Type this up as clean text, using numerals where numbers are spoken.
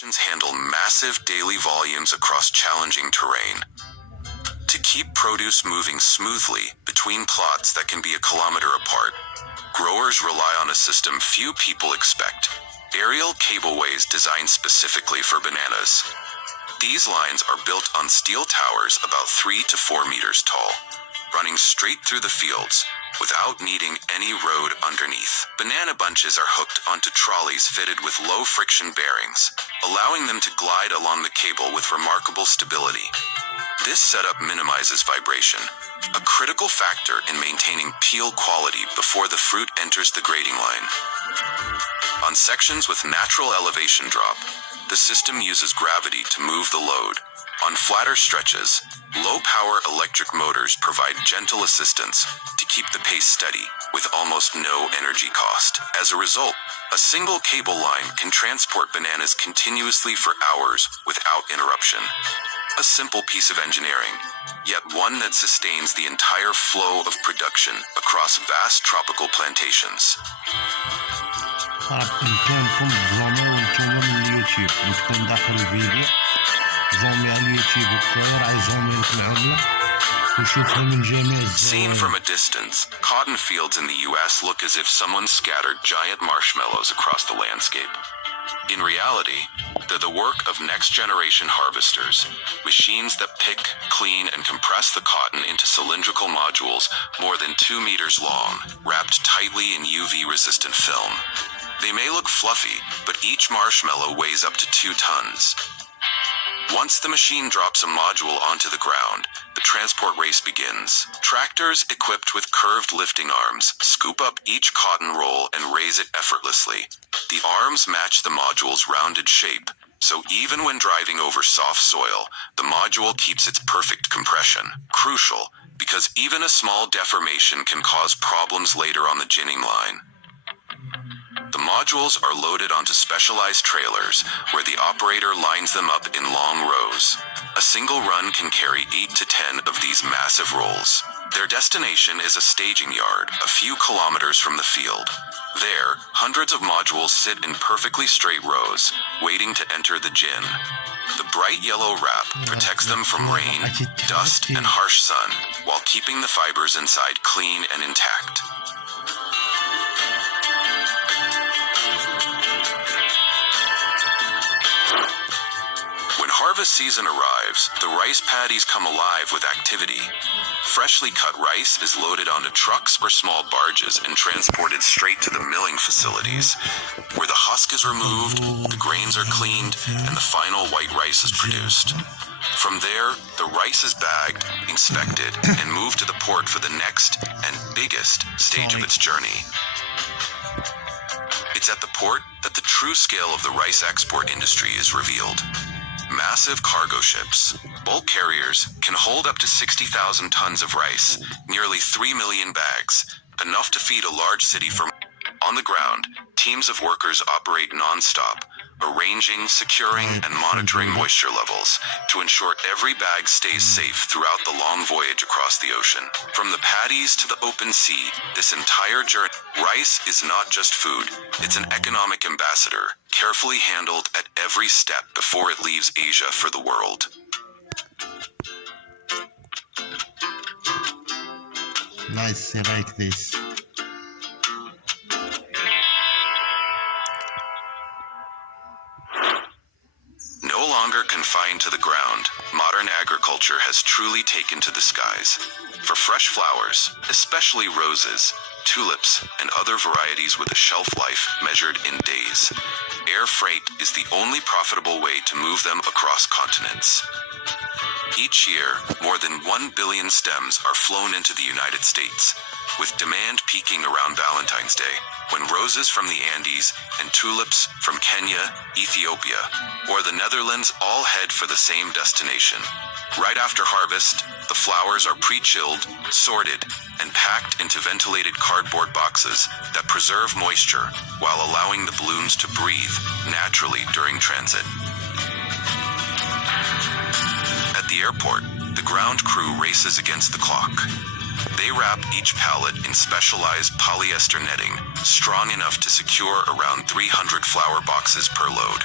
Handle massive daily volumes across challenging terrain. To keep produce moving smoothly between plots that can be a kilometer apart, growers rely on a system few people expect: aerial cableways designed specifically for bananas. These lines are built on steel towers about 3 to 4 meters tall, running straight through the fields without needing any road underneath. Banana bunches are hooked onto trolleys fitted with low-friction bearings, allowing them to glide along the cable with remarkable stability. This setup minimizes vibration, a critical factor in maintaining peel quality before the fruit enters the grading line. On sections with natural elevation drop, the system uses gravity to move the load. On flatter stretches, low-power electric motors provide gentle assistance to keep the pace steady with almost no energy cost. As a result, a single cable line can transport bananas continuously for hours without interruption. A simple piece of engineering, yet one that sustains the entire flow of production across vast tropical plantations. بإمكانكم تزوموا وانتم من اليوتيوب وتكون داخل الفيديو زومي على اليوتيوب وكاين راه يزومي لك العملة وشوفها من جميع Seen الزوايا. from a distance, cotton fields in the US look as if someone scattered giant marshmallows across the landscape. In reality, they're the work of next-generation harvesters, machines that pick, clean, and compress the cotton into cylindrical modules more than 2 meters long, wrapped tightly in UV-resistant film. They may look fluffy, but each marshmallow weighs up to 2 tons. Once the machine drops a module onto the ground, the transport race begins. Tractors equipped with curved lifting arms scoop up each cotton roll and raise it effortlessly. The arms match the module's rounded shape, so even when driving over soft soil, the module keeps its perfect compression. Crucial, because even a small deformation can cause problems later on the ginning line. The modules are loaded onto specialized trailers where the operator lines them up in long rows. A single run can carry 8 to 10 of these massive rolls. Their destination is a staging yard a few kilometers from the field. There, hundreds of modules sit in perfectly straight rows, waiting to enter the gin. The bright yellow wrap protects them from rain, dust, and harsh sun, while keeping the fibers inside clean and intact. When harvest season arrives, the rice paddies come alive with activity. Freshly cut rice is loaded onto trucks or small barges and transported straight to the milling facilities, where the husk is removed, the grains are cleaned, and the final white rice is produced. From there, the rice is bagged, inspected, and moved to the port for the next and biggest stage of its journey. It's at the port that the true scale of the rice export industry is revealed. Massive cargo ships, bulk carriers, can hold up to 60,000 tons of rice, nearly 3 million bags, enough to feed a large city from. On the ground, teams of workers operate non-stop, arranging, securing, and monitoring moisture levels to ensure every bag stays safe throughout the long voyage across the ocean. From the paddies to the open sea, this entire journey, rice is not just food, it's an economic ambassador, carefully handled at every step before it leaves Asia for the world. Nice, I like this. No longer confined to the ground, modern agriculture has truly taken to the skies. For fresh flowers, especially roses, tulips, and other varieties with a shelf life measured in days, air freight is the only profitable way to move them across continents. Each year, more than 1 billion stems are flown into the United States, with demand peaking around Valentine's Day, when roses from the Andes and tulips from Kenya, Ethiopia, or the Netherlands all head for the same destination. Right after harvest, the flowers are pre-chilled, sorted, and packed into ventilated cardboard boxes that preserve moisture while allowing the blooms to breathe naturally during transit. At the airport, the ground crew races against the clock. They wrap each pallet in specialized polyester netting, strong enough to secure around 300 flower boxes per load.